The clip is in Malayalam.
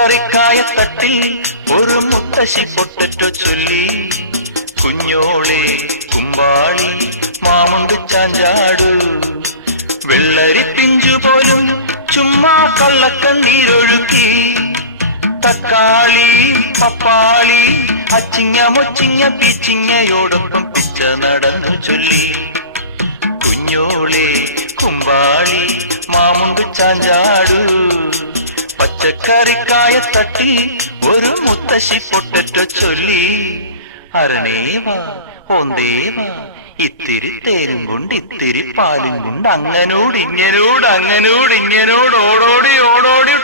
പച്ചക്കറിക്കായത്തട്ടിൽ ഒരു മുത്തശ്ശി പൊട്ടറ്റോ ചൊല്ലി. കുഞ്ഞോളെ കുമ്പാളി മാമുണ്ട് ചാഞ്ചാടു, വെള്ളരി പിഞ്ചു പോലും ചുമ്മാ കള്ളക്കണ്ണീരൊഴുക്കി. തക്കാളി പപ്പാളി അച്ചിങ്ങ മൊച്ചിങ്ങ പീച്ചിങ്ങയോടൊപ്പം പിച്ച നടന്നു ചൊല്ലി. കുഞ്ഞോളെ കുമ്പാളി മാമുണ്ട് ചാഞ്ചാടു, പച്ചക്കറിക്കായത്തട്ടി ഒരു മുത്തശ്ശി പൊട്ടറ്റോ ചൊല്ലി. അരണേവാ ഓന്തേവാ ഇത്തിരി തേരും കൊണ്ട് ഇത്തിരി പാലും കൊണ്ട് അങ്ങനോട് ഇങ്ങനോട് അങ്ങനോട് ഇങ്ങനോട് ഓടോടി ഓടോടി